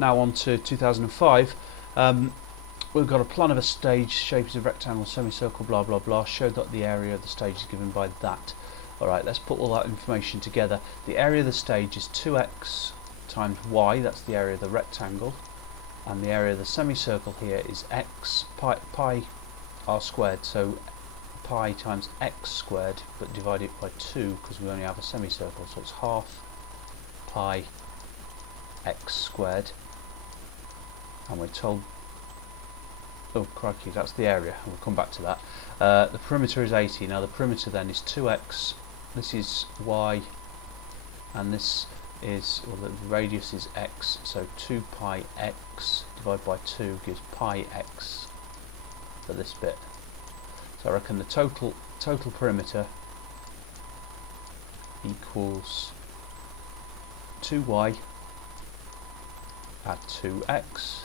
Now on to 2005. We've got a plan of a stage, shape is a rectangle, semicircle, blah blah blah. Show that the area of the stage is given by that. Alright, let's put all that information together. The area of the stage is 2x times y, that's the area of the rectangle, and the area of the semicircle here is x, pi r squared, so pi times x squared, but divide it by 2 because we only have a semicircle, so it's half pi x squared, and we're told, oh crikey, that's the area, we'll come back to that. The perimeter is 80. Now the perimeter then is 2x, this is y, and this is, well, the radius is x, so 2 pi x divided by 2 gives pi x for this bit. So I reckon the total perimeter equals 2y add 2x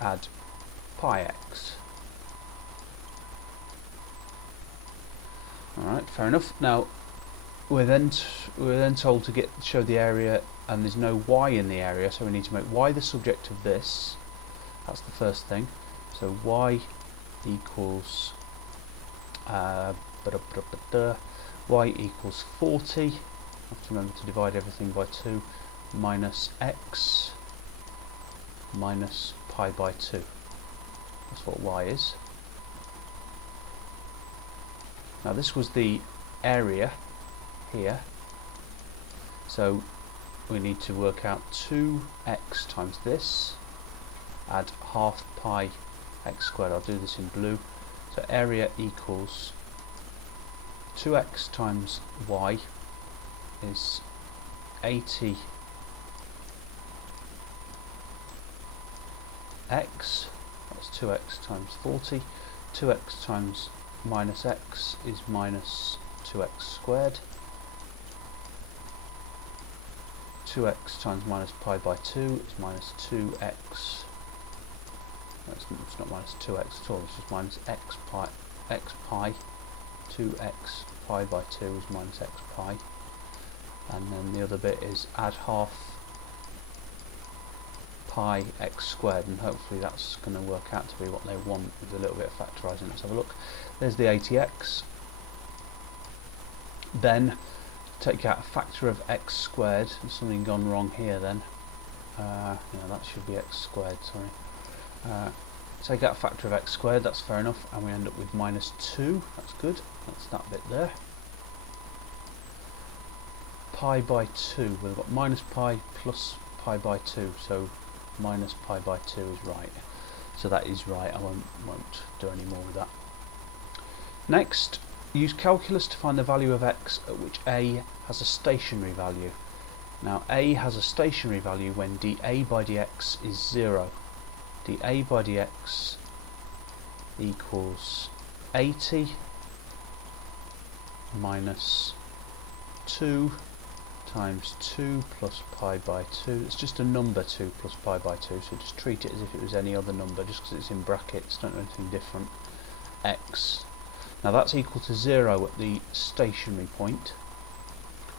add pi x. Alright, fair enough. Now we're then told to show the area, and there's no y in the area, so we need to make y the subject of this. That's the first thing. So y equals y equals 40. I have to remember to divide everything by 2, minus x minus pi by 2. That's what y is. Now this was the area here, so we need to work out 2x times this, add half pi x squared. I'll do this in blue. So area equals 2x times y is 80 x, that's 2x times 40. 2x times minus x is minus 2x squared. 2x times minus pi by 2 is minus 2x. It's not minus 2x at all, it's just minus x pi. 2x pi by 2 is minus x pi. And then the other bit is add half pi x squared, and hopefully that's going to work out to be what they want with a little bit of factorising. Let's have a look. There's the 80x. Then take out a factor of x squared. There's something gone wrong here then. That should be x squared, sorry. Take out a factor of x squared, that's fair enough, and we end up with minus 2. That's good. That's that bit there. Pi by 2. We've got minus pi plus pi by 2, so minus pi by 2 is right. So that is right. I won't do any more with that. Next, use calculus to find the value of x at which a has a stationary value. Now a has a stationary value when dA by dx is 0. dA by dx equals 80 minus 2 times 2 plus pi by 2. It's just a number, 2 plus pi by 2, so just treat it as if it was any other number, just because it's in brackets, don't do anything different. X. Now that's equal to 0 at the stationary point,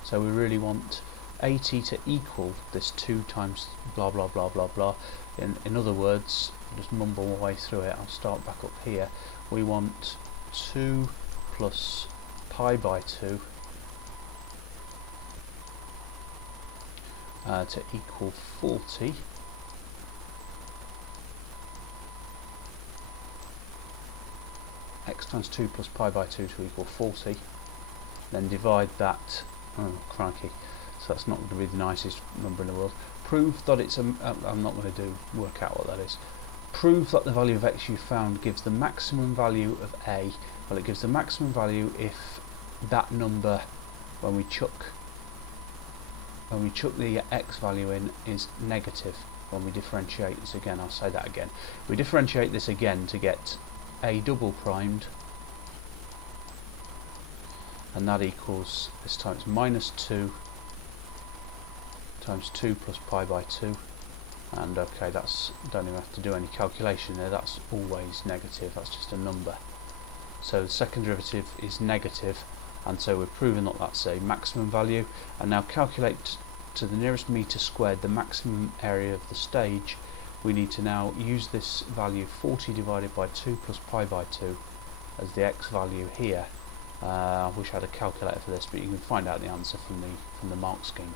so we really want 80 to equal this 2 times blah blah blah blah blah. In other words, just mumble my way through it, I'll start back up here. We want 2 plus pi by 2 to equal 40. X times 2 plus pi by 2 to equal 40. Then divide that, oh crikey, so that's not going to be the nicest number in the world. Prove that it's I'm not going to work out what that is. Prove that the value of x you found gives the maximum value of a. Well, it gives the maximum value if that number, when we chuck the x value in, is negative. When we differentiate this again, I'll say that again. We differentiate this again to get a double primed, and that equals, this time it's minus 2 times 2 plus pi by 2, and okay, that's, don't even have to do any calculation there, that's always negative, that's just a number. So the second derivative is negative, and so we're proving that that's a maximum value. And now calculate to the nearest metre squared, the maximum area of the stage, we need to now use this value 40 divided by 2 plus pi by 2 as the x value here. I wish I had a calculator for this, but you can find out the answer from the mark scheme.